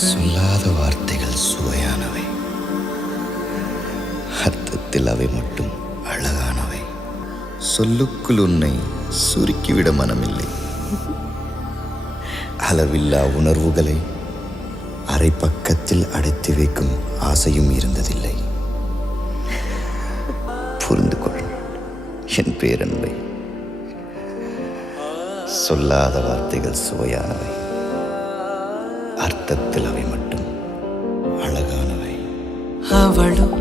சொல்லாத வார்த்தைகள் சுவையானவை, அர்த்தத்தில் அவை மட்டும் அழகானவை. சொல்லுக்குள் உன்னை சுருக்கிவிட மனமில்லை. அளவில்லா உணர்வுகளை அரை பக்கத்தில் அடைத்து வைக்கும் ஆசையும் இருந்ததில்லை. புரிந்து கொள் என் பேரன்பை. சொல்லாத வார்த்தைகள் சுவையானவை, அர்த்தத்தில் அவை மட்டும் அழகானவை. அவளும்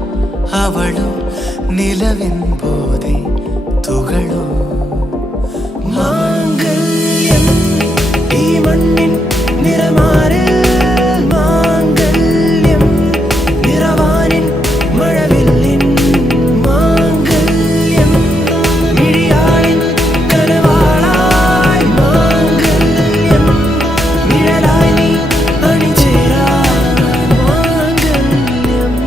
அவளும் நிலவின் போதை துகளும் மாங்கல்யம் மண்ணின் நிறமாறில் மாங்கல்யம் நிறவானின் மழவில்லின் மாங்கல்யம் மிழியாளின் கனவாளாய் மாங்கல்யம் நிழலாய் நீ அணிச்சேரா மாங்கல்யம்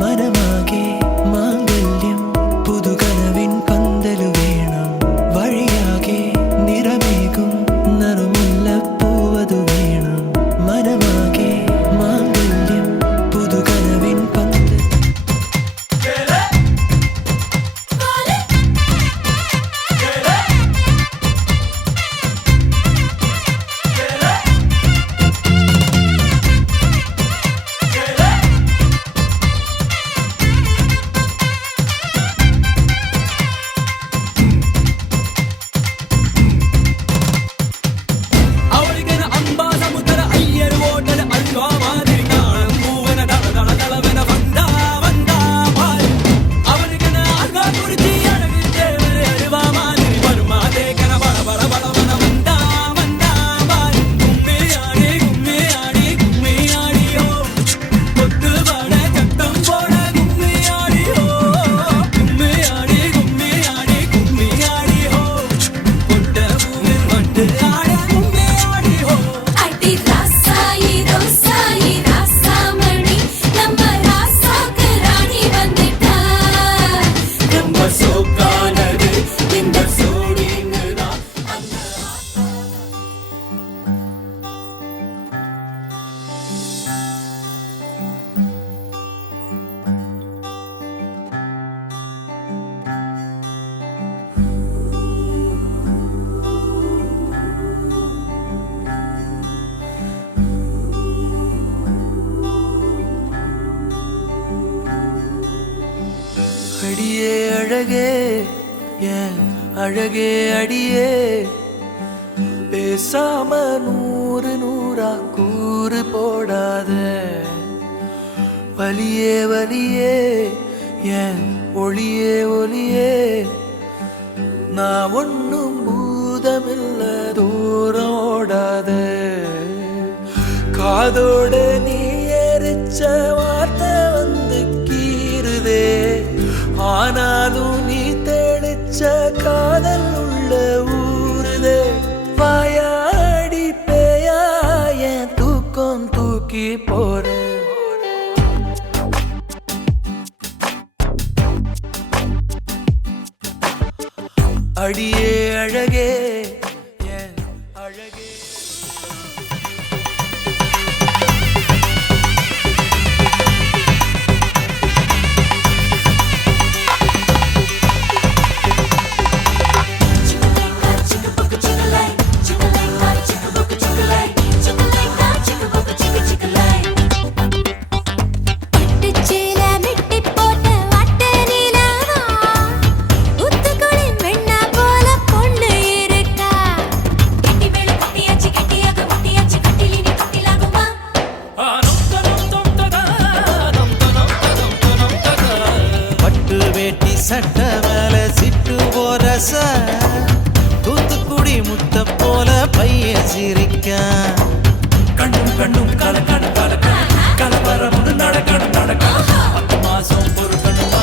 மனமாகே மாங்கல்யம் புது கனவின் பந்தலு வேணும் வழியாகே நிறமேகும் நறுமுல்ல பூவது வேணும் மனமாகே மாங்கல்யம் புது கனவின் பந்தல் அடியே அழகே என் அழகே அடியே பேசாம நூறு நூறா கூறு போடாத வலியே வலியே என் ஒளியே ஒளியே நான் ஒன்னும் பூதமில்ல தூரம் ஓடாத காதோட நீ எரிச்ச வார்த்தை வந்து கீறுதே ஆனாலும் நீ தெளிச்ச காதல் உள்ள ஊருதே வாயாடி பேயா என் தூக்கம் தூக்கி போற அடியே அழகே என் அழகே சட்ட மேல சிட்டு போரச தூத்துக்குடி முத்த போல பைய சிரிக்க கண்ணும் கண்ணும் கலக்கணும் கலக்கணும் கலவரம் நடக்கணும் நடக்கணும் 10 மாசம் பொறுக்கணுமா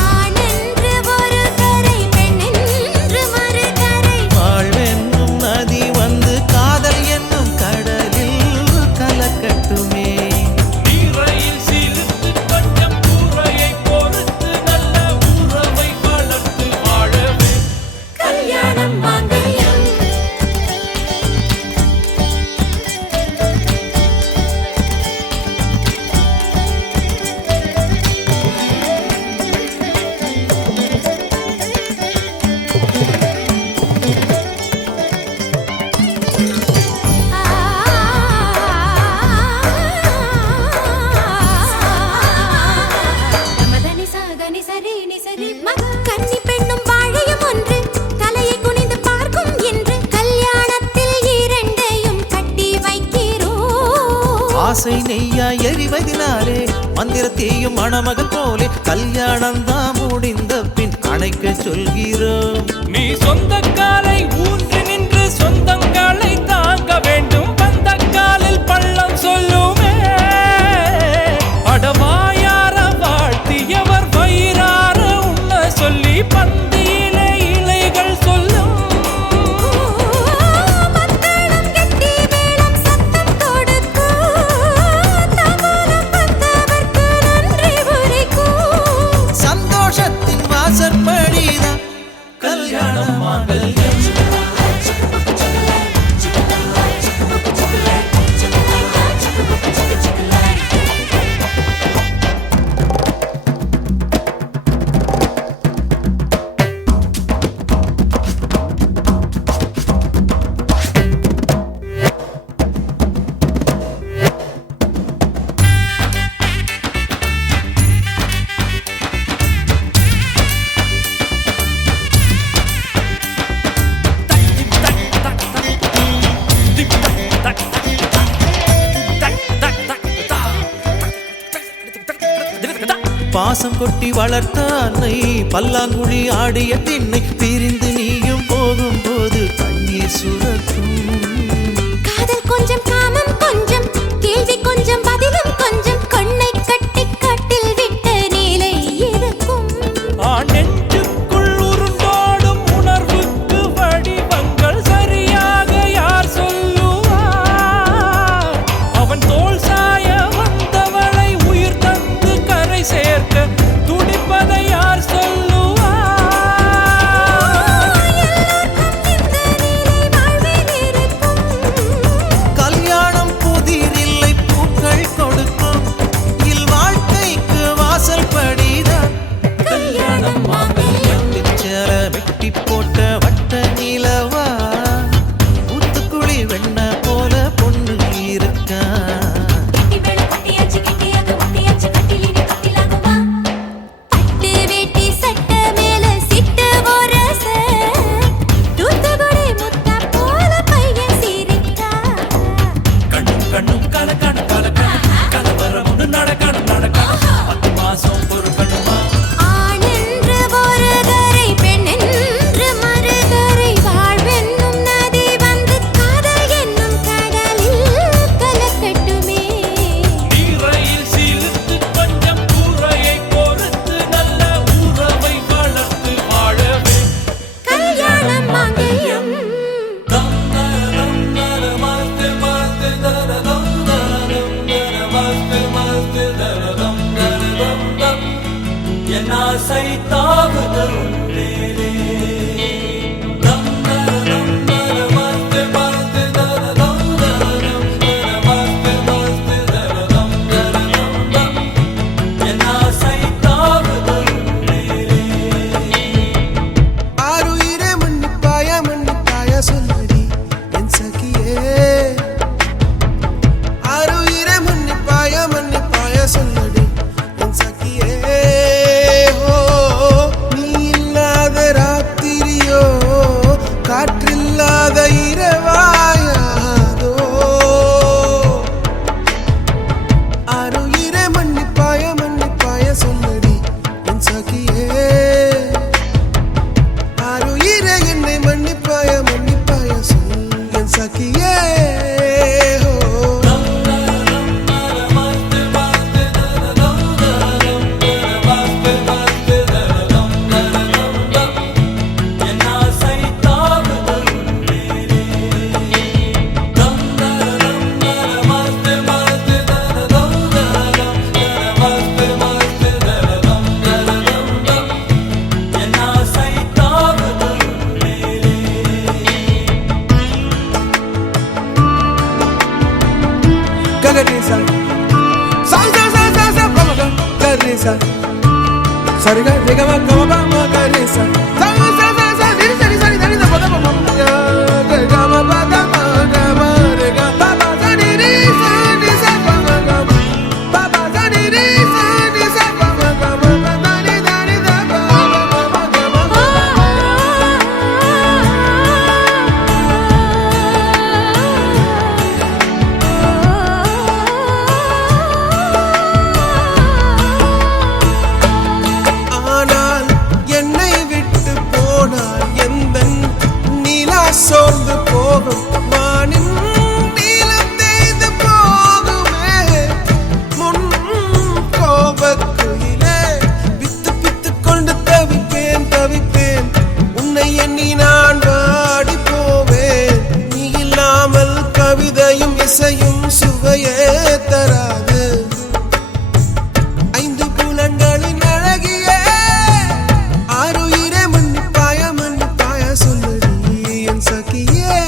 ஆனென்று ஒரு கரை பெண்ணென்று மறு கரை வாழ்வென்னும் நதி வந்து காதல் என்னும் கடலில் கலக்கட்டுமே நீரையில் சீலித்து கொஞ்சம் கூரையை பொறுத்து நல்ல ஆசை நெய்யா எரிவதினாலே மந்திரத்தையும் மணமகன் போலே கல்யாணம் தான் முடிந்த பின் அணைக்க சொல்கிறோம். நீ சொந்த காலை ஊன்றி நின்று சொந்தங்களை தாங்க வேண்டும். வந்த காலில் பள்ளம் சொல்லுமே அடவாயார வாழ்த்தியவர் வயிறார உண்ண சொல்லி பந்தியிலே இலைகள் சொல்லும். மத்தளம் கெட்டி மேளம் சத்தம் கொடுக்கும். தாம்பூலம் வந்தவர்க்கு நன்றி உரைக்கும். சந்தோஷத்தின் வாசற்படிதான் கல்யாணம் மாங்கல்யம். பாசம் கொட்டி வளர்த்த அன்னை பல்லாங்குழி ஆடிய திண்ணை பிரிந்து நீயும் போகும்போது கண்ணீர் சுரக்கும். காதல் கொஞ்சம் காமம் கொஞ்சம் கேள்வி கொஞ்சம் பதிலும் கொஞ்சம் கண்ணை கட்டி கட்டில் விட்ட நிலை இருக்கும். நெஞ்சுக்குள் உருண்டோடும் உணர்வுக்கு வடிவங்கள் சரியாக யார் சொல்லுவார்? அவன் தோள் சாய வந்தவளை உயிர் தந்து கரை சேர்க்க துடிப்பதை யார் சொல்லுவார்? இந்த நிலை வாழ்வில் இருக்கும். கல்யாணம் புதிரில்லை பூக்கள் கொடுக்கும். இல்வாழ்க்கைக்கு வாசல் படிதான் கல்யாணம் மாங்கல்யம். சேர வெட்டி போட்ட வட்ட நிலவா ஊத்துக்குழி வெண்ண போல பொண்ணு இருக்கா. கட்டி மேளம் கட்டியாச்சு கட்டியாக ஒட்டியாச்சு கட்டிலினி கட்டிலாகுமா? பட்டு வேட்டி சட்ட மேல சிட்டு ஒரச தூத்துக்குடி முத்த போல பையன் சிரிக்கா. கண்ணும் கண்ணும் கலக்கணும் கலவரமுன்னு நடக்கணும் 10 மாசம் பொறுக்கணுமா. ஆணென்று ஒரு கரை பெண்ணென்று மறுகரை வாழ்வென்னும் நதி வந்து காதல் என்னும் கடலில் கலக்கட்டுமே. நீரையில் சீலித்து கொஞ்சம் கூரையை பொறுத்து நல்ல உறவை வளர்த்து வாழவே. கல்யாணம் மாங்கல்யம். என் ஆசை தாவுதல் ஒன்றேலே. என் ஆசை தாவுதல் ஒன்றேலே. ஆருயிரே மன்னிப்பாய சொல்லடி என் சகியே. ஆருயிரே மன்னிப்பாய சொல்லடி என் சகியே. ஓ, நீ இல்லாத ராத்திரியோ காற்றில்லாத இரவாயாதோ. ஆருயிரே மன்னிப்பாய சொல்லடி என் சகியே. ஆருயிரே என்னை மன்னிப்பாய சொல் என் சகியே. ஓ, என் ஆசை தாவுதல் ஒன்றேலே. என் ஆசை தாவுதல் ஒன்றேலே. ககரிசா சா சா சா சா சா பமக கரிசா சரிக ரிகம கம பம கரிசா சா சா சா சா சரி சரி சரி சரி த பத பம கம பத கம ரிக பப சரி ரி சா ரி சா பம கம பப சரி ரி சா ரி சா பம கம தரி தரி த பம கம எண்ணி நான் வாடி போவேன். நீ இல்லாமல் கவிதையும் இசையும் சுவையே தராது. ஐந்து புலன்களின் அழகியே ஆறுயிரே மன்னிப்பாய சொல்லடி என் சகியே.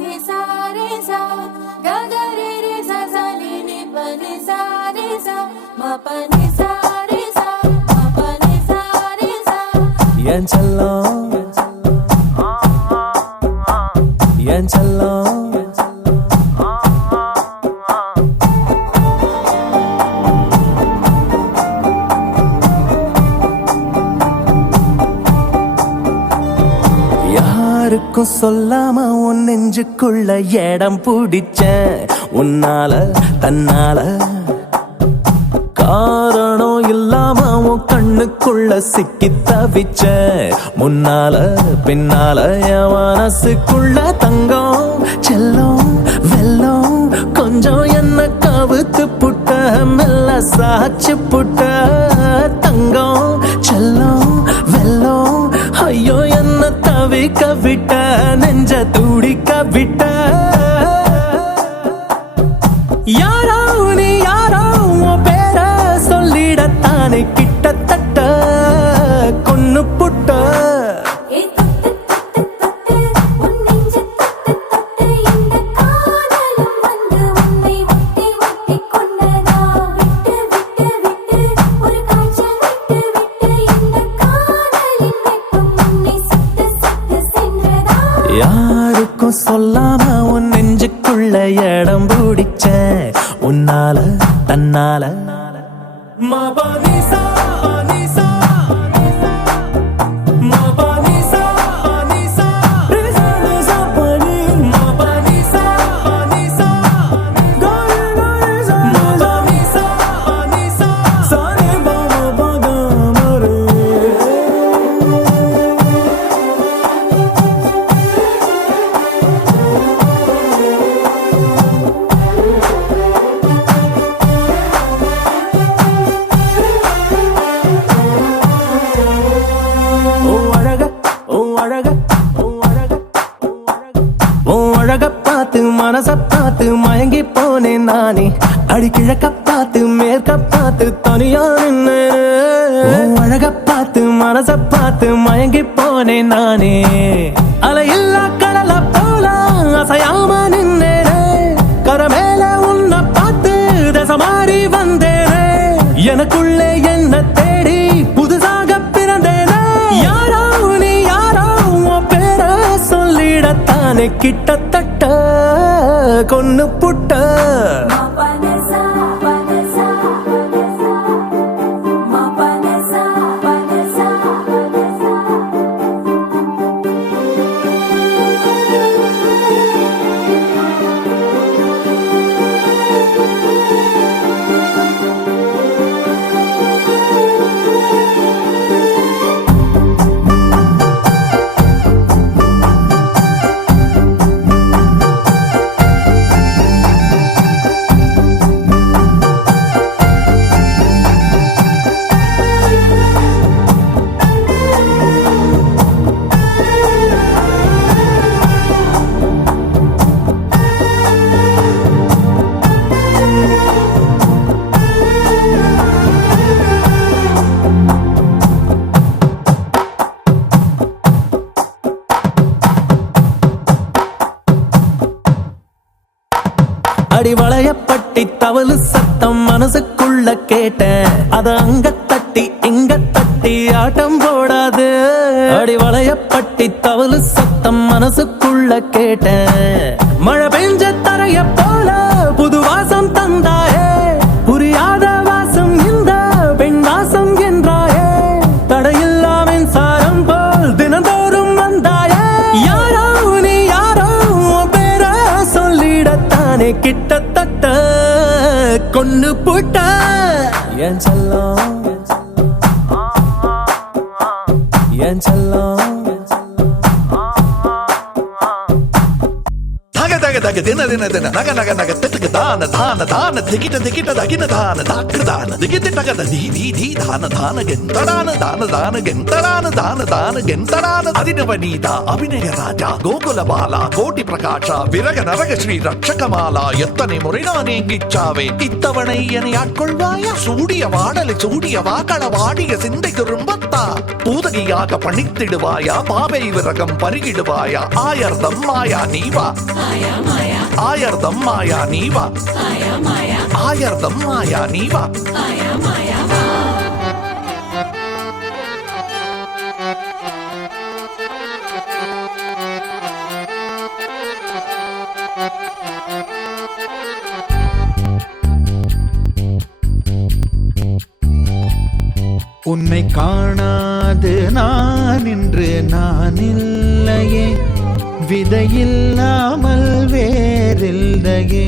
ni sa re sa ga ga re re sa sa ni ni pa ni sa re sa ma pa ni sa re sa ma pa ni sa re sa என் செல்லம் என் செல்லம் யாருக்கும் சொல்லாம உன் நெஞ்சுக்குள்ள இடம் பிடிச்ச உன்னால தன்னால காரணம் இல்லாம உன் கண்ணுக்குள்ள சிக்கி தவிச்ச முன்னால பின்னால என் மனசுக்குள்ள தங்கம் செல்லம் வெல்லம் கொஞ்சம் என்ன கவுத்து புட்ட மெல்ல சாச்சு புட்ட தங்கம் செல்லம் வெல்லம் ஐயோ என்ன தவிக்க விட்ட நெஞ்ச துடிக்க விட்ட யாரோ நீ யாரோ உன் பேர சொல்லிடத்தானே கிட்டத்தட்ட கொன்னு புட்ட ஏ தொட்டு தொட்டு தொட்டு உன் நெஞ்ச தொட்டு தொட்டு இந்த காதலும் வந்து உன்னை ஒட்டி ஒட்டி கொண்டதா விட்டு விட்டு விட்டு ஒரு காய்ச்சல் விட்டு விட்டு இந்த காதலின் வெப்பம் உன்னை சுட்டு சுட்டு சென்றதா யாருக்கும் சொல்லாம உன் நெஞ்சுக்குள்ள இடம் பிடிச்ச உன்னால தன்னால மபனிசா அனிசா மபனிசா அனிசா ரிசா பனி மபனிசா அனிசா கரிசா மபனிசா அனிசா சானே பாமா பகமரே அழக பார்த்து மனச பார்த்து மயங்கி போனேன் நானே அடி கிழக்க பார்த்து மேற்க பார்த்து தனியா நின்னேன் அழக பார்த்து மனச பார்த்து மயங்கி போனேன் நானே அலையில்லா கடல போல அசையாம நின்னேனே கரமேல உன்னை பார்த்து தசை மாறி வந்தேனே எனக்குள்ளே என்ன தேடி புதுசாக பிறந்தேனே யாரோ நீ யாரோ உன் பேர சொல்லிடத்தானே கிட்டத்தட்ட கொன்னு புட்ட ma pa ni sa ma pa ni sa அடி வளையப்பட்டி தவளு சத்தம் மனசுக்குள்ள கேட்டேன் அத அங்க தட்டி இங்க தட்டி ஆட்டம் போடாது அடி வளையப்பட்டி தவளு சத்தம் மனசுக்குள்ள கேட்டேன் மழை பெஞ்ச தரைய போல புது வாசம் தந்தாயே புரியாத வாசம் இந்த பெண் வாசம் என்றாயே தடையில்லா மின்சாரம் போல் தினந்தோறும் வந்தாயே யாரோ நீ யாரோ உன் பேர சொல்லிடத்தானே கிட்டத்தட்ட கொன்னு புட்ட என் செல்லம் என் செல்லம் தக தின தின தின நக நக நக திட்டுக்கு தான தான தான திகிட்ட திகிட்ட தகின தான தாக்கு தான திகிட்டு டகத தி தி தி தான தான கெந்தடான தான தான கெந்தடான தான தான கெந்தடான அதினவனீத அபிநய ராஜா கோகுல பாலா கோட்டி பிரகாஷா விரக நரக ஸ்ரீ ரட்சகமாலா எத்தனை முறை நான் ஏங்கிச்சாவே இத்தவணை என்னை ஆட்கொள்வாயா சூடிய வாடலை சூடிய வாக்கள வாடிய சிந்தை திரும்பத்தா பூதகியாக பணித்திடுவாயா பாவை விரகம் பருகிடுவாயா ஆயர்தம் மாயா நீவா ஆயர்தம் மாயா நீவா ஆயர்தம் மாயா நீவா உன்னை காணாது நான் இன்று நான் இல்லையே விதையில்லாமல் வேறில்லையே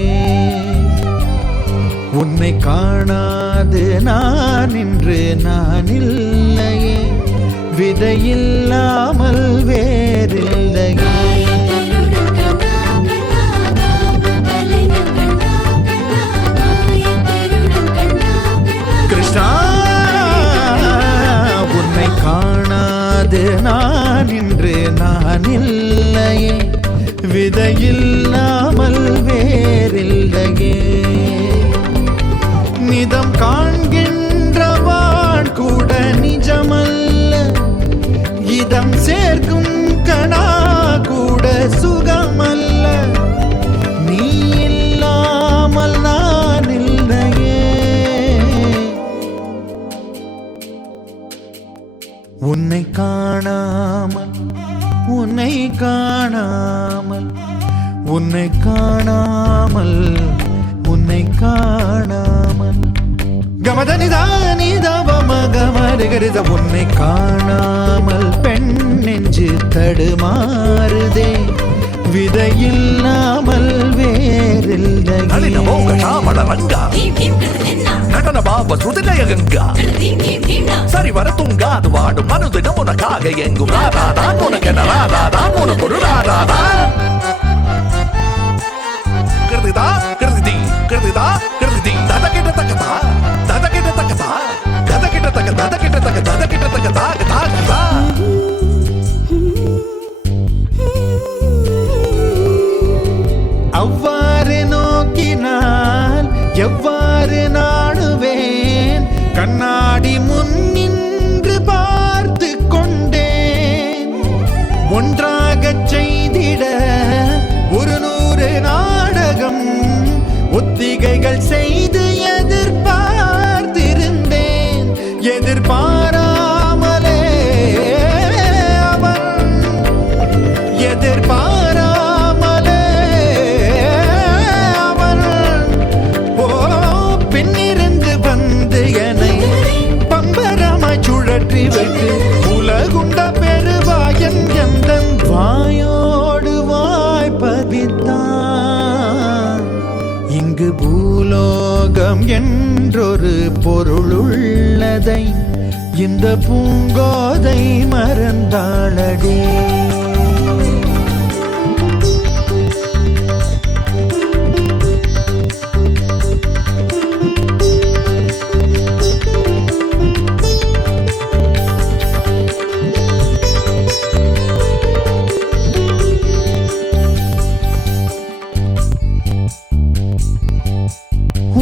உன்னை காணாது நான் இன்று நான் இல்லையே விதையில்லாமல் வேறில்லையே கிருஷ்ணா உன்னை காணாது நான் இன்று நான் இல்லையே விதையில்லாமல் வேறில்லையே நிதம் காண்கின்றவான் கூட நிஜமல்ல இதம் சேர்க்கும் கணா கூட சுகமல்ல நீ இல்லாமல் நான் இல்லையே உன்னை காணாமல் உன்னை காணாமல் உன்னை காணாமல் உன்னை காணாமல் கமதனிதானிதவமகமருகரித உன்னை காணாமல் பெண் நெஞ்சு தடுமாறுதே விதையில்லாமல் வேறில்லையே நடன பாப சுதிலயகங்கா சரி வர தூங்காது வாடும் மனுதினம் உனக்காக எங்கும் ராதாதான் உனக்கென ராதாதான் உனக்கு ஒரு ராதாதான் கிருதிதா கிருதி கிருதிதா கிருதி தத கிட்ட தக்கதா தத கிட்ட தக்கதா தத கிட்ட தக்க தத கிட்ட தக்க தத கிட்ட தக்க தாக தாகதா அவ்வாறு நோக்கினால் எவ்வாறு நாடுவேன் கண்ணாடி முன் நின்று பார்த்து கொண்டேன் ஒன்றாகச் செய்திட 100 நாடகம் ஒத்திகைகள் செய்து எதிர்பார்த்திருந்தேன் எதிர்பாராமலே அவன் எதிர்பாராமலே அவன் ஓ பின்னிருந்து வந்து என்னை பம்பரமாய் சுழற்றி வைத்து உலகுண்ட பெருவாயன் எந்த வாயோடு வாய்ப்பதித்தான் இங்கு பூலோகம் என்றொரு பொருளுள்ளதை இந்த பூங்கோதை மறந்தாளடே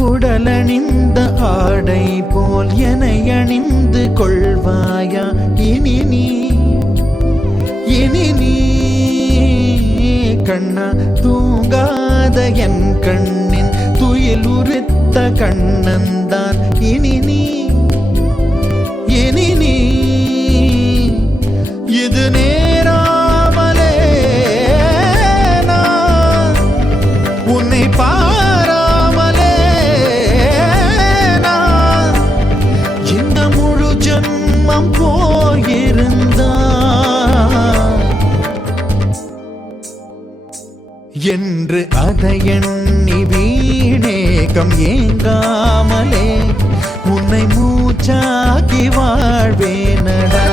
உடலணிந்த ஆடை போல் என்னை அணிந்து கொள்வாயா இனி நீ கண்ணா தூங்காத என் கண்ணின் துயில் உரித்த கண்ணந்தான் இனி நீ இது நேராமலே நான் உன்னை பாராமலே நான் இந்த முழு ஜன்மம் போயிருந்தா என்று அதை எண்ணி வீணேகம் ஏங்காமலே உன்னை மூச்சாக்கி வாழ்வேனடா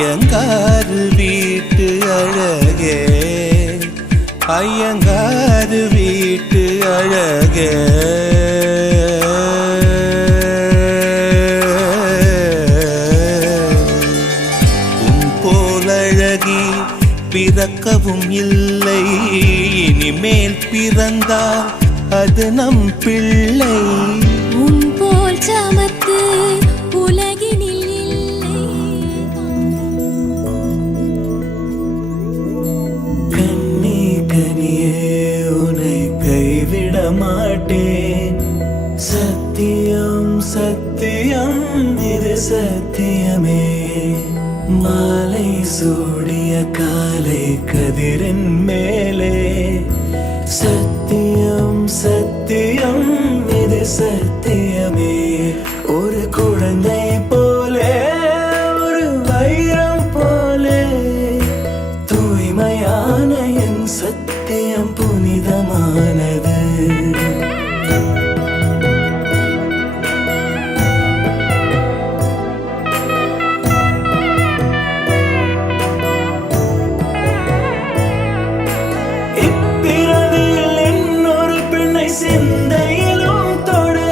ஐயங்காரு வீட்டு அழகே, ஐயங்காரு வீட்டு அழகே. உன் போலழகி பிறக்கவும் இல்லை, இனிமேல் பிறந்தால் அது நம் பிள்ளை. உன் போல் சமத்து உலகினில் இல்லை. கண்ணே கனியே உன்னை கைவிட மாட்டேன், சத்தியம் சத்தியம் இது சத்தியமே. மாலை சூடிய காலை கதிரின் மேலே, சத்தியம் சத்தியம் இது சத்தியமே. ஒரு குழந்தை போலே, ஒரு வைரம் போலே, தூய்மையான என் சத்தியம் புனிதமானது. இப்பிறவியில் இன்னொரு பெண்ணை சிந்தையிலும் தொடு,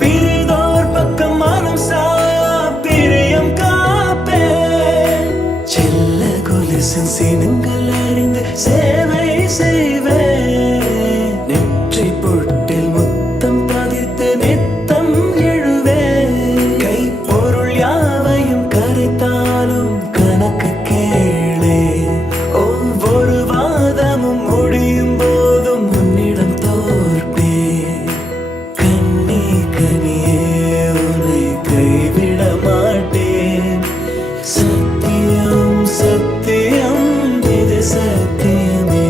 பிரிதோர் பக்கம் மனம் சாயா பிரியம் காப்பேன். செல்ல கொலுசின் சினங்கள் அறிந்து சேவை செய்வேன், நெற்றி பொட்டில் முத்தம் பதித்து நித்தம் எழுவேன். கை பொருள் யாவையும் கரைத்தாலும் கணக்கு கேளே, ஒவ்வொரு வாதமும் முடியும் போதும் உன்னிடம் தோற்பேன். கண்ணே கனியே உன்னை கைவிட மாட்டேன், சத்தியம் சத்தியம் இது சத்தியமே.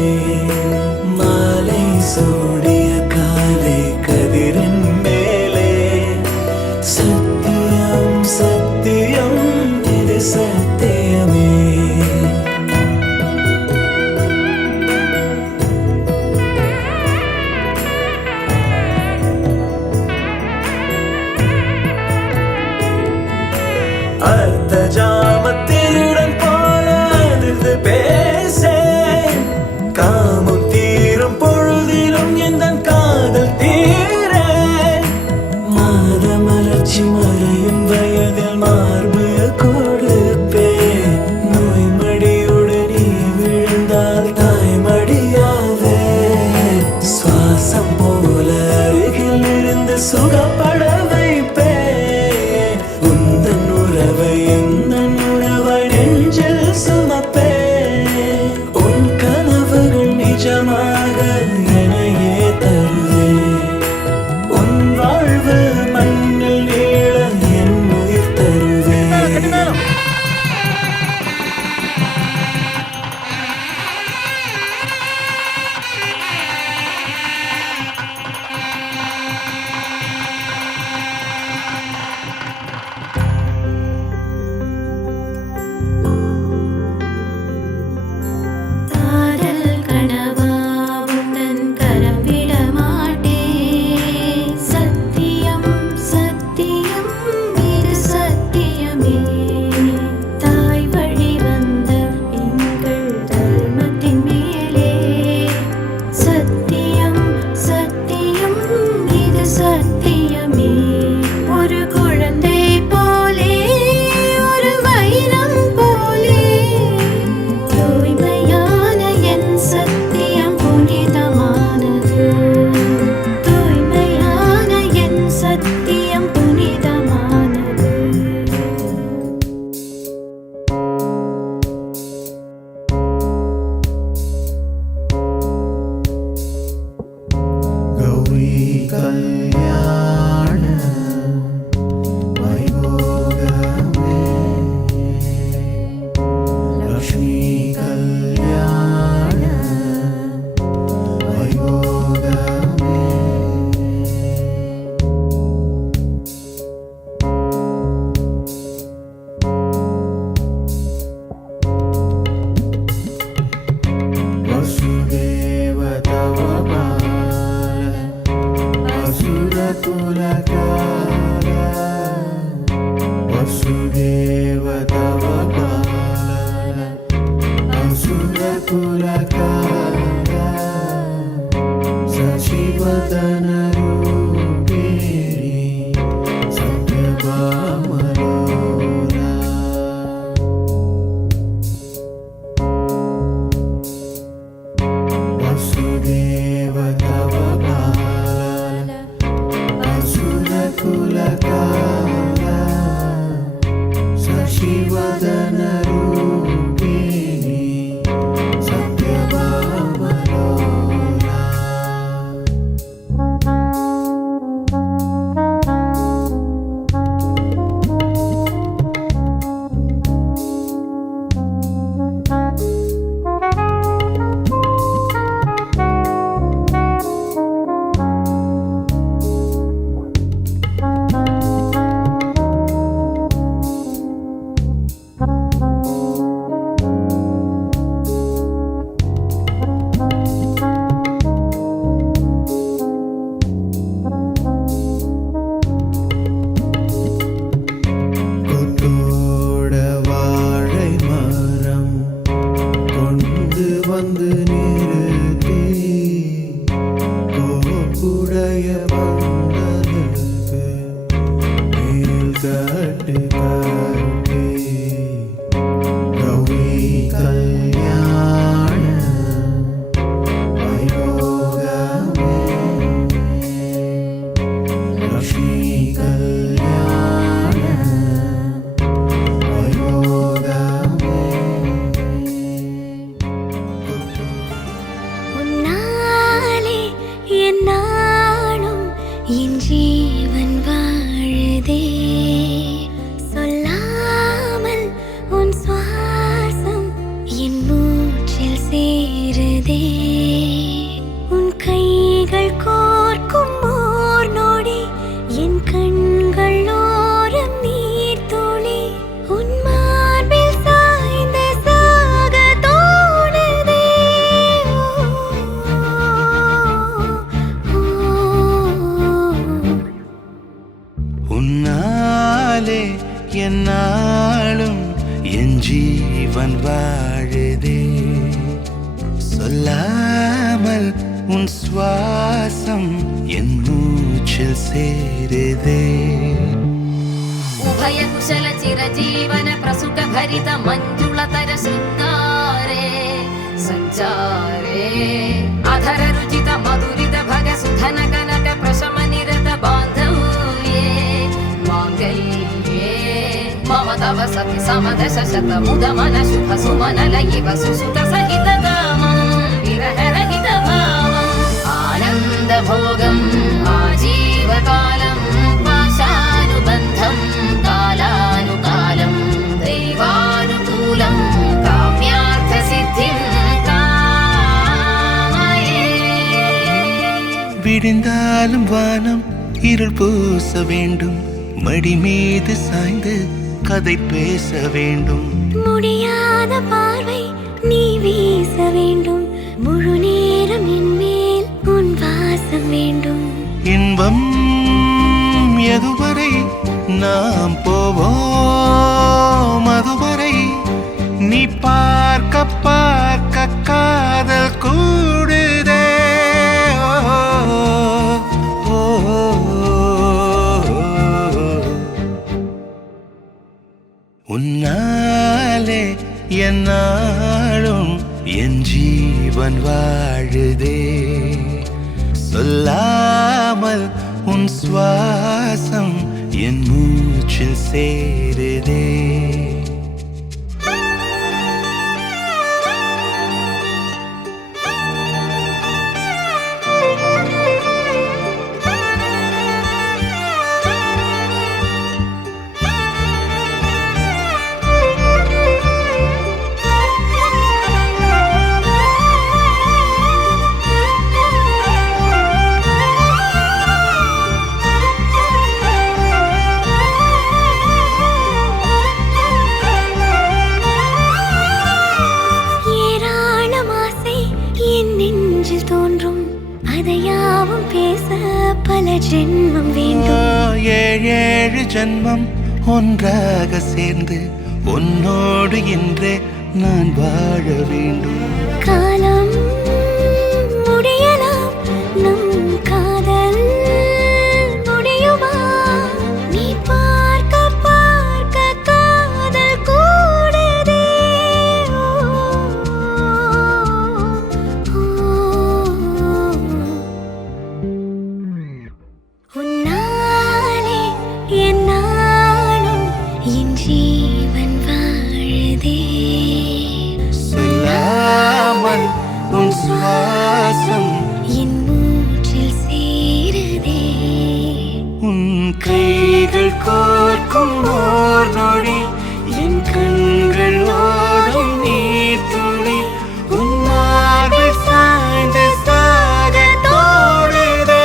कुलकाला शशिवदन रूपिणी सत्यभामलोला वसुदेव तव बाल असुर कुलकाला शशिवदन रूपिणी सत्यभामलोला கொத்தோட வாழை மரம் கொண்டு வந்து நிறுத்தி கோப்புடைய பந்தலுக்கு மேல் கட்டு கட்டி கௌரி கல்யாண வைபோகமே லக்ஷ்மி கல்யாண உன்னாலே என் நாளும் என் ஜீவன் வாழுதே சொல்லாமல் உன் சுவாசம் என் மூச்சில் சேருதே உன் கைகள் கோர்க்கும் ஓர் நொடி என் கண்கள் ஓரம் நீர் துளி உன் மார்பில் சாய்ந்த சாக தோணுதே உன்னாலே என்னாலும் என் ஜீவன் வாழுதே சொல்லாமல் உன் சுவாசம் என் மூச்சில் சேருதே उभय कुशल चिरजीवन प्रसुख भरित मंजुलतर शृंगारे संचारे अधर रुचित मधुरित भग सुधन कनक प्रशम निरत बांधव्ये मांगल्ये मम तव सति समदश शत मुद मन शुभ सुमन लयिव सुसुत सहित कामं विरह रहित भावम् आनंद भोगम् आजीवकालं पाशानुबन्धं कालानुकालं दैवानुकूलं काम्यार्थसिद्धिं कामये விடிந்தாலும் வானம் இருள் பூச வேண்டும் மடி மீது சாய்ந்து கதை பேச வேண்டும் முடியாத பார்வை நீ வீச வேண்டும் முழு நேரம் என் மேல் உன் வாசம் வேண்டும் இன்பம் எதுவரை நாம் போவோம் அதுவரை நீ பார்க்க பார்க்க காதல் கூடுதே ஓ, ஓ, ஓ. உன்னாலே என்னாலும் என் ஜீவன் வாழுதே சொல்லாமல் உன் சுவாசம் என் மூச்சில் சேருதே பல ஜென்மம் வேண்டும். ஏழேழு ஜென்மம் ஒன்றாக சேர்ந்து உன்னோடு இன்றே நான் வாழ வேண்டும். சுவாசம் என் மூச்சில் சேருதே உன் கைகள் கோர்க்கும் ஓர் நொடி என் கண்கள் ஓடும் நீர் துளி உன் மார்பில் சாய்ந்து சாக தோடுதே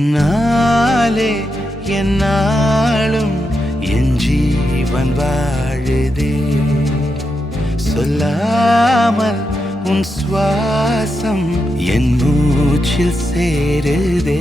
உன்னாலே என்னாலும் என் ஜீவன் வாழுதே சொல்லாமல் உன் சுவாசம் என் மூச்சில் சேருதே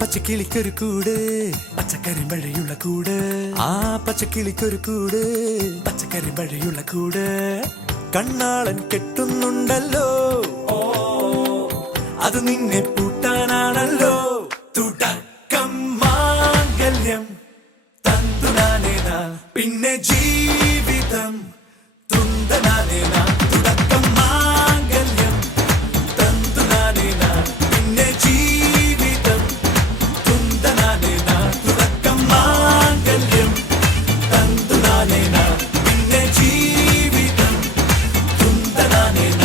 പച്ചക്കിളിക്കൊരു കൂട് പച്ചക്കരിമ്പഴയുള്ള കൂട് ആ പച്ചക്കിളിക്കൊരു കൂട് പച്ചക്കരിമ്പഴയുള്ള കൂട് കണ്ണാളൻ കെട്ടുന്നുണ്ടല്ലോ അത് നിന്നെ പൂട്ടാനാണല്ലോ തുടക്കം മാംഗല്യം തന്തുനാനേന പിന്നെ ജീവിതം തുന്തനാനേന തുടക്കം മാംഗല്യം തന്തുനാനേന പിന്നെ ജീവിതം തുന്തനാനേന തുടക്കം മാംഗല്യം തന്തുനാനേന പിന്നെ ജീവിതം തുന്തനാനേന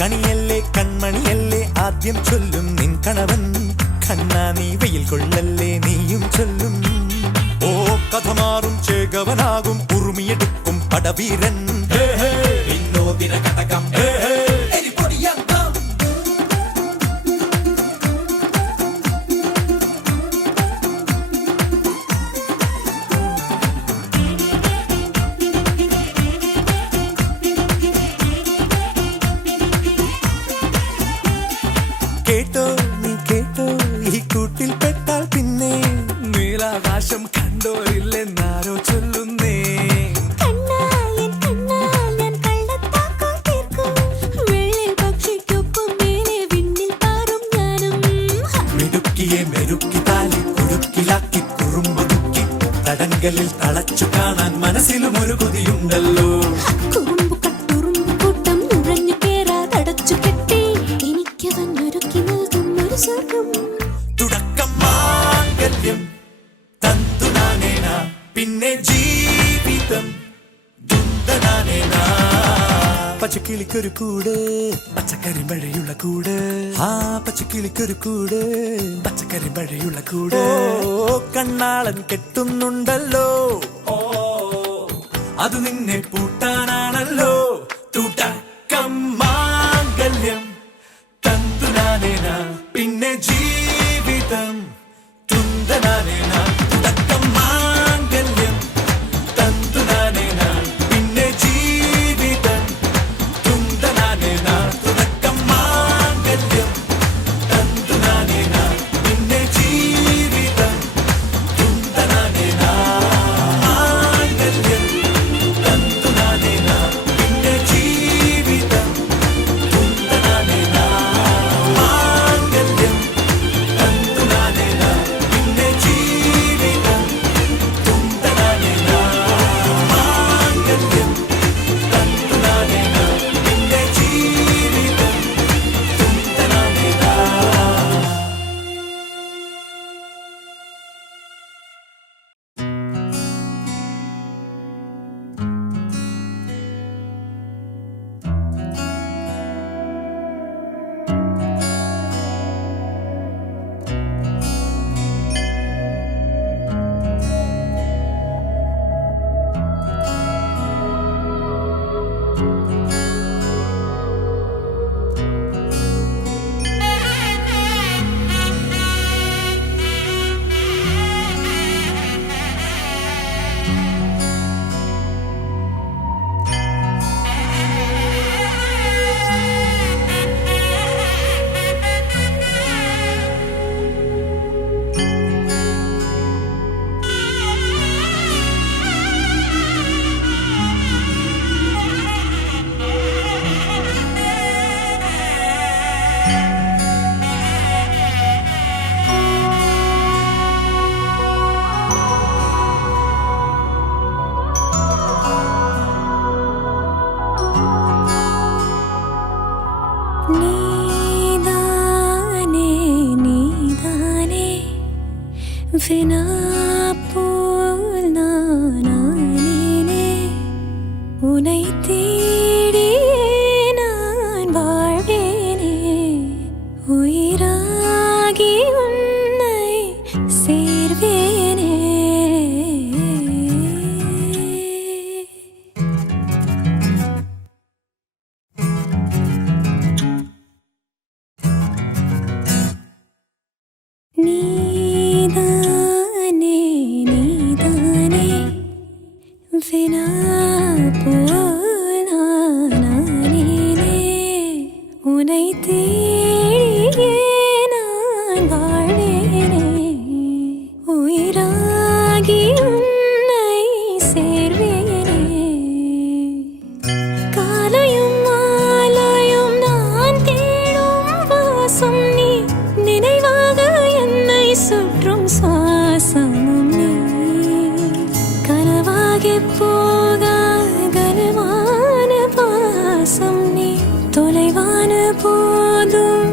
കണിയല്ലേ കൺമണിയല്ലേ ആദ്യം ചൊല്ലും നിൻ കണവൻ കണ്ണാ നീ വെയിൽ കൊള്ളല്ലേ നീയും ചൊല്ലും ഓ കഥ മാറും ചേകവനാകും ഉറുമിയെടുക്കും പടവീരൻ വിനോദിന കടകം എരിപൊടിയന്തം കേട്ടോ നീ കേട്ടോ ഈ കൂട്ടിൽ പെട്ടാൽ പിന്നെ നീലാകാശം കണ്ടോരില്ലെന്നാരോ ചൊല്ലുന്നേ കണ്ണാ ഞാൻ കള്ളത്താക്കം തീർക്കും വെള്ളിൽ പക്ഷിക്കൊപ്പം മേലെ വിണ്ണിൽ പാറും ഞാനും മിടുക്കിയെ മെരുക്കി താലി കുരുക്കിലാക്കി കുറുമ്പതുക്കി തടങ്കലിൽ തളച്ചു കാണാൻ മനസ്സിലും ഒരു കൊതിയുണ്ടല്ലോ കുറുമ്പു കട്ടുറുമ്പു കൂട്ടം നുഴഞ്ഞു കേറാതടച്ചു കെട്ടി എനിക്കവനൊരുക്കി നൽകും ഒരു സ്വർഗം തുടക്കം മാംഗല്യം തന്തുനാനേന പിന്നെ ജീവിതം ദുന്തനാനേന പച്ചക്കിളിക്കൊരു കൂട് പച്ചക്കരിമ്പഴയുള്ള കൂട് ആ പച്ചക്കിളിക്കൊരു കൂട് പച്ചക്കരിമ്പഴയുള്ള കൂട് ഓ കണ്ണാളൻ കെട്ടുന്നുണ്ടല്ലോ അത് നിന്നെ പൂട്ടാനാണല്ലോ തുടക്കം മാംഗല്യം തന്തുനാനേന പിന്നെ ജീവിതം തുന്തനാനേന തുടക്കം മാംഗല്യം തന്തുനാനേന പിന്നെ ജീവിതം തുന്തനാനേന തുടക്കം മാംഗല്യം തന്തുനാനേന പിന്നെ ജീവിതം തുന്തനാനേന മാംഗല്യം തന്തുനാനേന പിന്നെ ജീവിതം நீதானே நீதானே வினா போல் நானானேனே உனை தேடியே நான் வாழ்வேனே உயிராகி உன்னை சேர்வேனே நீதானே நீதானே வினா போல் நானானேனே உனை தேடியே நான் வாழ்வேனே உயிராகி உன்னை சேர்வேனே காலையும் மாலையும் நான் தேடும் வாசம் நீ நினைவாக என்னை சுற்றும் சுவாசமும் நீ கனவாகி போகா கனவான பாசம் நீ தொலைவான போதும்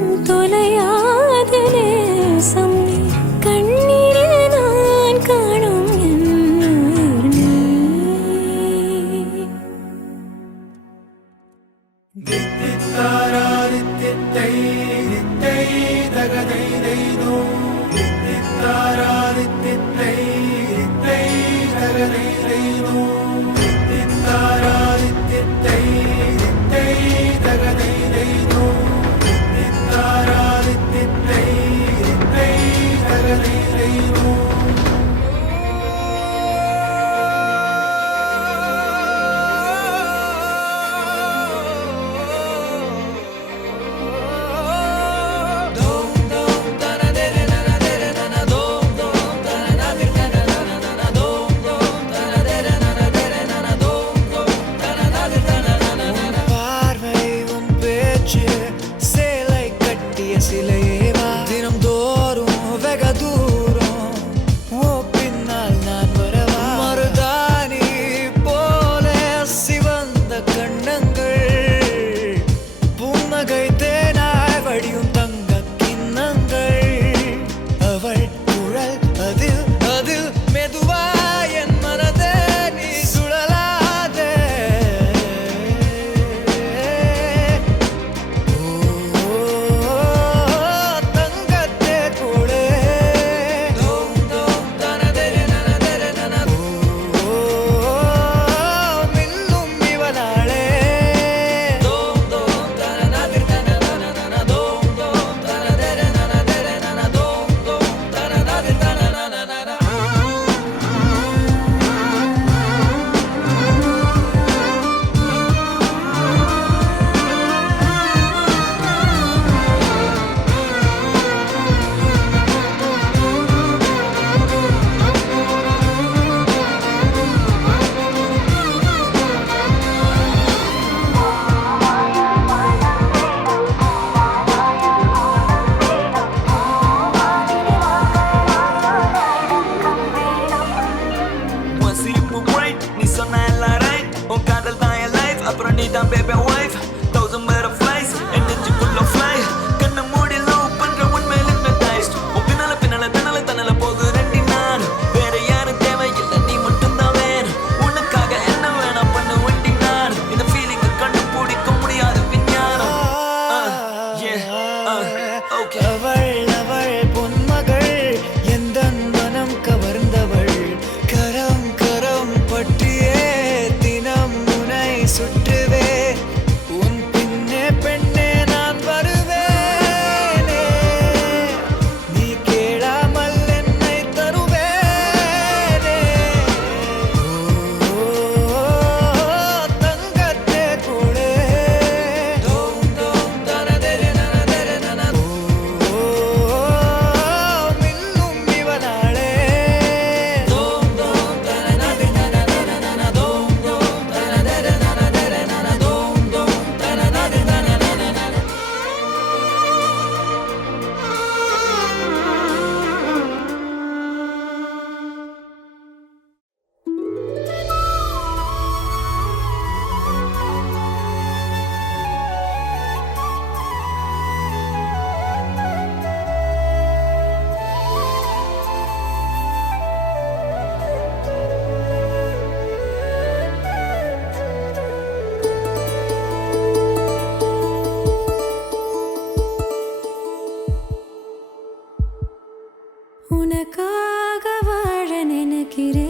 உனக்காக வாழ நினைக்கிறேன்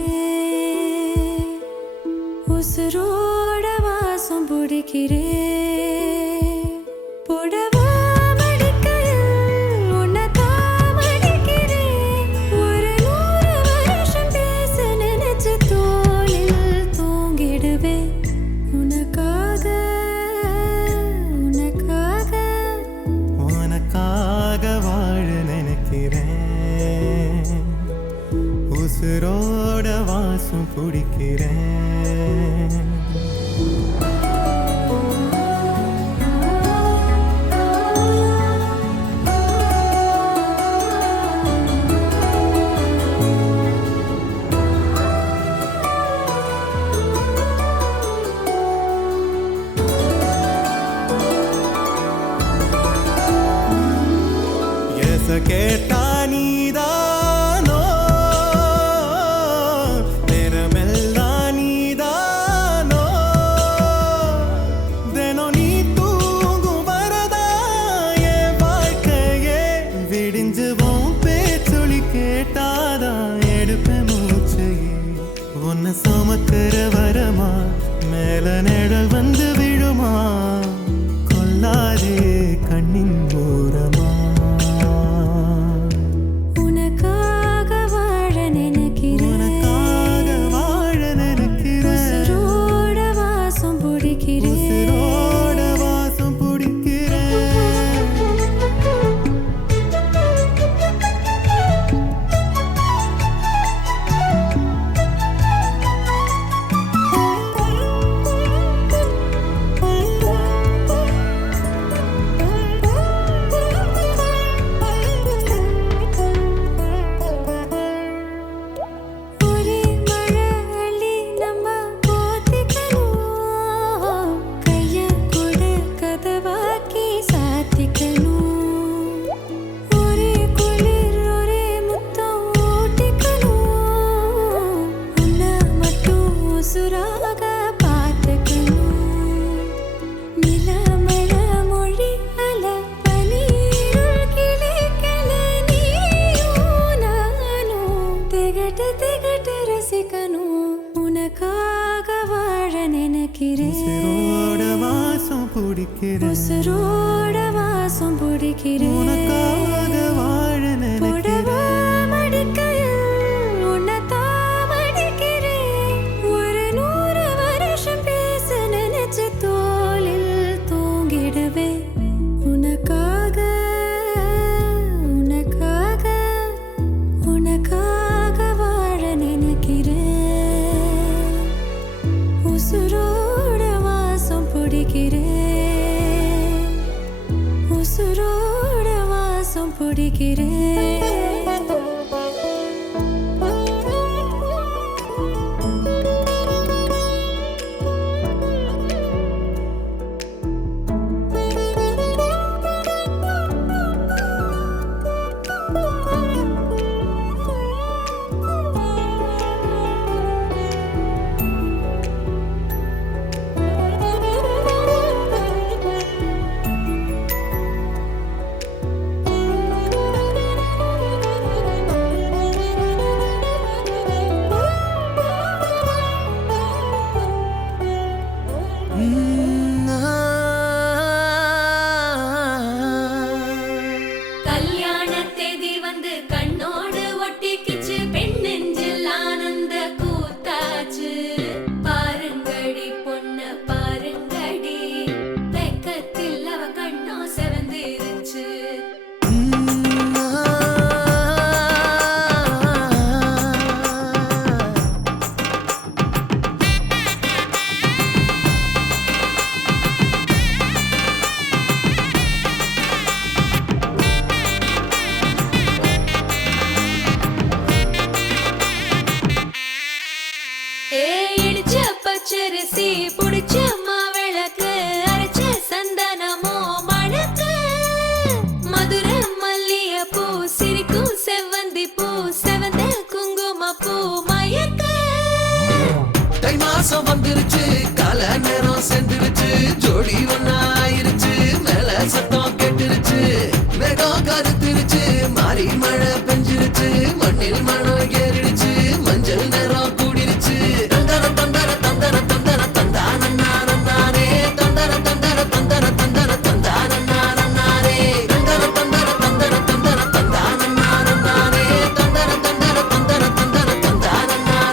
உசுரோட வாசம் பிடிக்கிறேன் புடவா மடிக்கையில் உன்னைத்தான் மடிக்கிறேன் ஒரு 100 வருஷம் பேச நினைச்சு தோளில் தூங்கிடுவேன் உனக்காக உனக்காக உனக்காக வாழ நினைக்கிறேன் உசுரோட வாசம் பிடிக்கிறேன் கேட்டா நீதானோ நேரமெல்லாம் நீதானோ தினம் நீ தூங்கும் வரதா என் வாழ்க்கையே விடிஞ்சுவோம் பேச்சொலி கேட்டாதான் எடுப்பேன் மூச்சையே உன்னை சுமக்கிற வரமா மேல நிழல் வந்து விழுமா கொல்லாதே கண்ணின் ஓரமா உசுரோட வாசம் பிடிக்கிறேன் உனக்காக வாழ நினைக்கிறேன் மடிக்கையில் உன்னைத்தான் மடிக்கிறேன் ஒரு 100 வருஷம் பேச நினைச்சு தோளில் தூங்கிடுவேன் உனக்காக உனக்காக உனக்காக வாழ நினைக்கிறேன் உசுரோட வாசம் பிடிக்கிறேன் உசுரோட வாசம் பிடிக்கிறேன் பச்சரிசி புடிச்ச மாவிளக்கு அரைச்ச சந்தனமோ மணக்கு மதுர மல்லிய பூ சிரிக்கும் செவ்வந்தி பூ செவந்த குங்கும பூ மயக்க தை மாசம் வந்துருச்சு கால நேரம் சென்றுருச்சு ஜோடி ஒன்னாயிருச்சு மேல சத்தம் கேட்டுருச்சு மேகம் கருத்துருச்சு மாறி மழை பெஞ்சிருச்சு வந்துருச்சு மண்ணில் மனம் ஏறிடுச்சு மஞ்சள் நிறம் கூடிருச்சு தந்தர தந்தர தந்தர தந்தர தந்தானே தந்தர தந்தர தந்தர தந்தர தந்தானே தந்தர தந்தர தந்தர தந்தர தந்தானே தந்தர தந்தர தந்தர தந்தர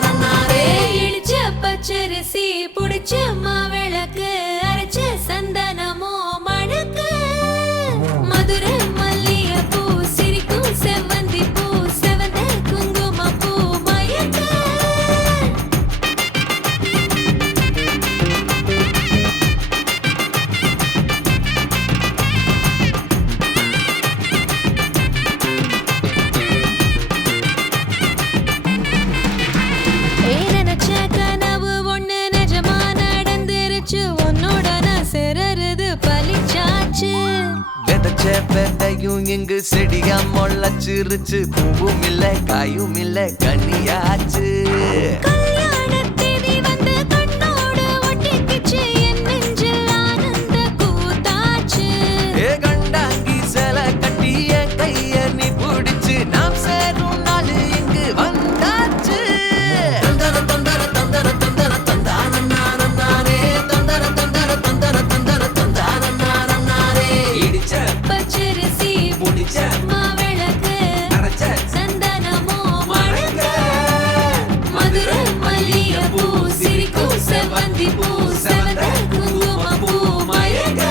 தந்தானே இடிச்ச பச்சரிசி புடிச்ச மாவிளக்கு அரைச்ச சந்தனமோ மணக்கு மதுரை மல்லிகைப்பூ சிரிக்கும் செவ்வந்தி பூ செவந்த குங்குமப்பூ மயக்க நினைச்ச கனவு ஒண்ணு நிஜமா நடந்துருச்சு உன்னோட நான் சிறருது பலிச்சாச்சு விதைச்ச விதையும் இங்கு செடியா முளைச்சிருச்சு பூவும் இல்ல காயும் இல்ல கனியாச்சு கல்யாண தேதி வந்து கண்ணோடு ஒட்டிக்கிச்சு என் நெஞ்சில் ஆனந்த கூத்தாச்சு ஏ கண்டாங்கி சில கட்டி என் கைய நீ பிடிச்சு நாம் சேரும் நாள் இங்கு வந்தாச்சு தந்தர தந்தர தந்தர தந்தர தந்தானே தந்தர தந்தர தந்தர தந்தர தந்தானே இடிச்ச பச்சரிசி புடிச்ச மாவிளக்கு அரைச்ச சந்தனமோ மணக்க மதுரை மல்லிகைப்பூ சிரிக்கும் செவ்வந்தி பூ செவந்த குங்குமப்பூ மயக்க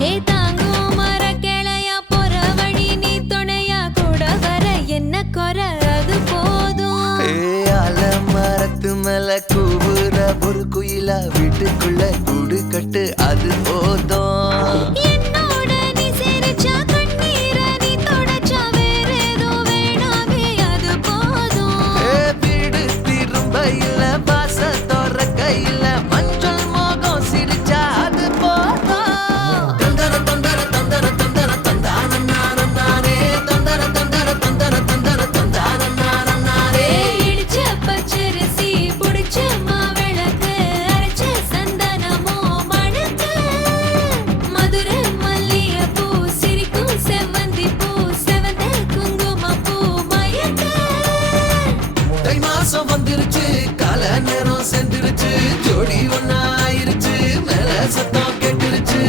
ஏ தாங்கும் மரக்கிளையா போற வழி நீ துணையா கூட வர என்ன குறை அது போதும் மரத்து மேல கூவுற ஒரு குயிலா வீட்டுக்குள்ள கூடு கட்டு அது போதும் என்னோட நீ சிரிச்சா கண்ணீர நீ தொடச்சா வேற ஏதோ வேணாமே அது போதும் வீடு திரும்ப இல்ல பாச தோற கையில மஞ்சள் மோகம் சிரிச்சா அது போதும் தந்தர தந்தர தந்தர தந்தர தந்தானே தந்தர தந்தர தந்தர தந்தர தந்தானே இடிச்ச பச்சரிசி புடிச்ச மாவிளக்கு அரைச்ச சந்தனமோ மணக்க மதுரை மல்லிகைப்பூ சிரிக்கும் செவ்வந்தி பூ செவந்த குங்குமப்பூ மயக்க தை மாசம் வந்துருச்சு கால நேரம் சென்றுருச்சு ஜோடி ஒன்னா ஆயிருச்சு மேல சத்தம் கேட்டுருச்சு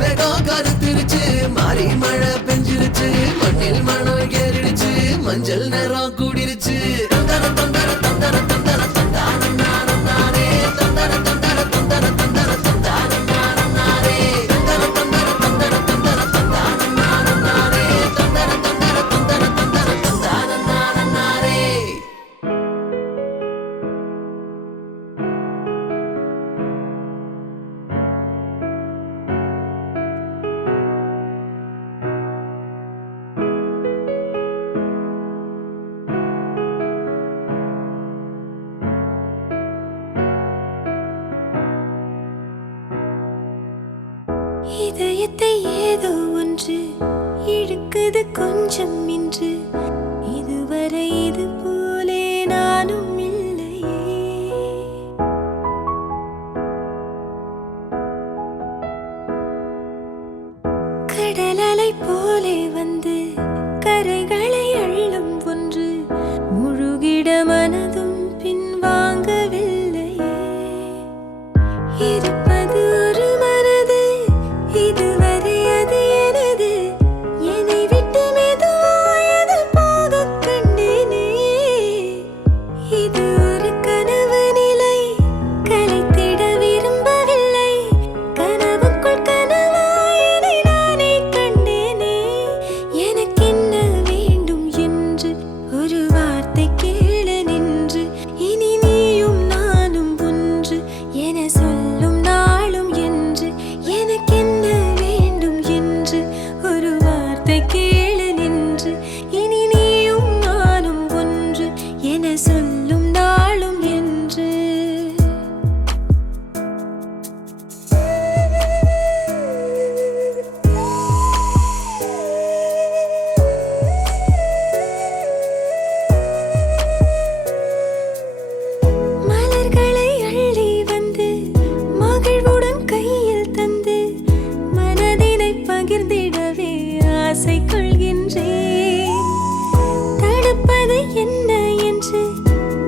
வேகம் கருத்துருச்சு மாறி மழை பெஞ்சிருச்சு மண்ணில் மனம் ஏறிடுச்சு மஞ்சள் நேரம் கூடிருச்சு தந்தர தந்தர தந்தர தந்தர தந்தானே தந்தர தந்தர தந்தர தந்தர தந்தானே தந்தர தந்தர தந்தர தந்தர தந்தானே தந்தர தந்தர தந்தர தந்தர தந்தானே இதயத்தை ஏதோ ஒன்று இழுக்குது கொஞ்சம் இன்று இதுவரை இது போலே நானும் இல்லையே கடல் அலை போலே வந்து கரைகளை அள்ளும் ஒன்று முழுகிட மனதும் பின்வாங்கவில்லையே இருப்பது ஒரு மனது இதுவரை அது எனது என்னை விட்டு மெதுவாயது போகக் கண்டேனே இது ஒரு கனவு நிலை கலைத்திட விரும்பவில்லை கனவுக்குள் கனவாயதை நானே கண்டேனே எனக்கென்ன வேண்டும் என்று ஒரு வார்த்தை கேளு நின்று இனி நீயும் நானும் ஒன்று என சொல்லும் நாளும் என்று எனக்கென்ன வேண்டும் என்று ஒரு வார்த்தை கேளு நின்று இனி நீயும் நானும் ஆசை கொள்கின்றேன். தடுப்பது என்ன என்று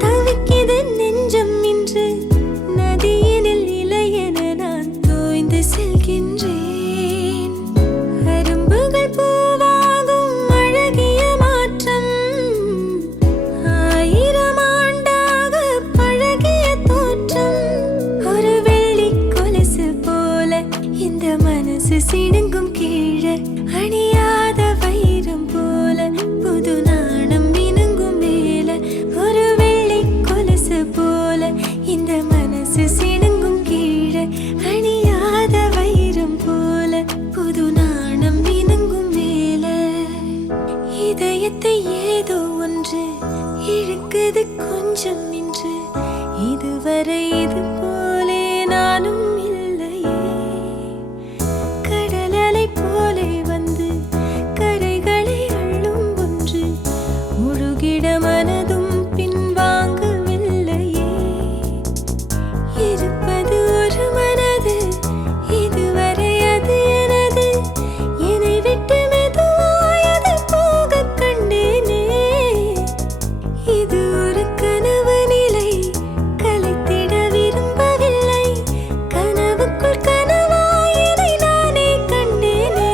தவிக்கிது நெஞ்சம் இன்று. நதியினில் இலையென நான் தோய்ந்து செல்கின்றேன். அரும்புகள் பூவாகும் அழகிய மாற்றம். 1000 ஆண்டாக பழகிய தோற்றம். ஒரு வெள்ளி கொலுசு போல இந்த மனசு சிடுங்கும் கீழே. அணியாத வைரம் போல புது நாணம் மினுங்கும் மேல. ஒரு வெள்ளி கொலுசு போல இந்த மனசு சிடுங்கும் கீழே. அணியாத வைரம் போல புது நாணம் மினுங்கும் மேல. இதயத்தை ஏதோ ஒன்று இழுக்குது கொஞ்சம் இன்று. இதுவரை இது போலே நானும் இல்லையே. கடல் அலை போலே வந்து கரைகளை அள்ளும் ஒன்று. முழுகிட மனதும் பின்வாங்கவில்லையே. இருப்பது ஒரு மனது, இதுவரை அது எனது. என்னை விட்டு மெதுவாய் அது போகக் கண்டேனே. இது ஒரு கனவு நிலை, கலைத்திட விரும்பவில்லை. கனவுக்குள் கனவாய் என்னை நானே கண்டேனே.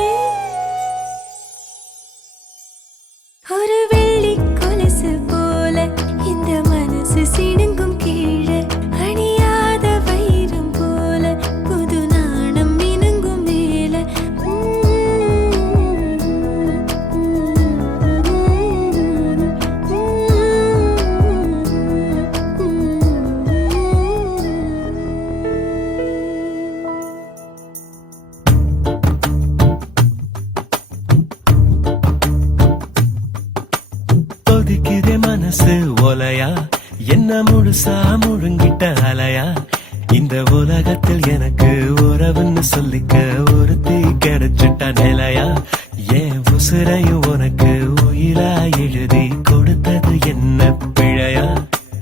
ஒரு வெள்ளி கொலுசு போல இந்த மனசு சிடுங்கும் கீழே. அணியாத வைரம் போல புது நாணம் மினுங்கும் மேல. கொதிக்குதே மனசு ஒலையா, என்ன முழுசா முழுங்கிட்ட அலையா. இந்த உலகத்தில் எனக்கு உறவுன்னு சொல்லிக்க ஒருத்தி கிடைச்சிட்ட நிலையா. ஏன் உசுரையும் உனக்கு உயிரா எழுதி கொடுத்தது என்ன பிழையா.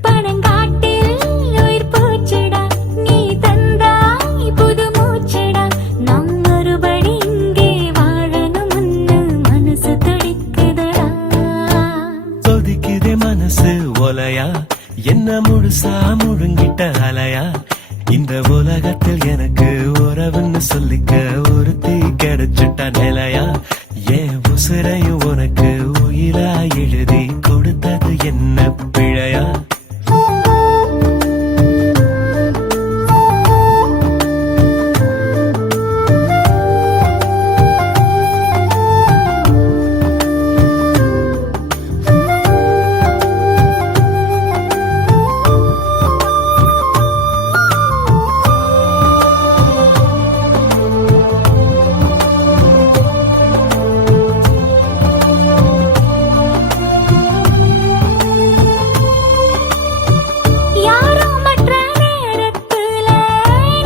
பனங்காட்டில் உயிர் போச்சுடா, நீ தந்தாய் புது மூச்சுடா. நம் ஒருபடி இங்கே வாழணும்னு மனசு துடிக்குதுடா. கொதிக்குதே மனசு ஒலையா, என்ன முழுசா முழுங்கிட்ட அலையா. இந்த உலகத்தில் எனக்கு உறவுன்னு சொல்லிக்க ஒருத்தி கிடைச்சிட்ட நிலையா. ஏன் உசுரையும் உனக்கு உயிரா எழுதி கொடுத்தது என்ன பிழையா. யாரோ மற்ற நேரத்துல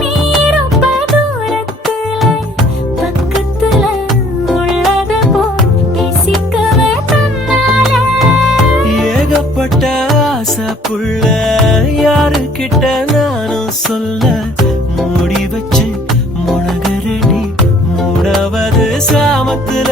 நீ ரொம்ப தூரத்துல. பக்கத்துல உள்ளது போல் நேசிக்கவே தன்னால. ஏகப்பட்ட ஆசை புள்ள யாருக்கிட்ட நானும் சொல்ல. மூடி வச்சு முழகரடி மூடாவது சாமத்துல.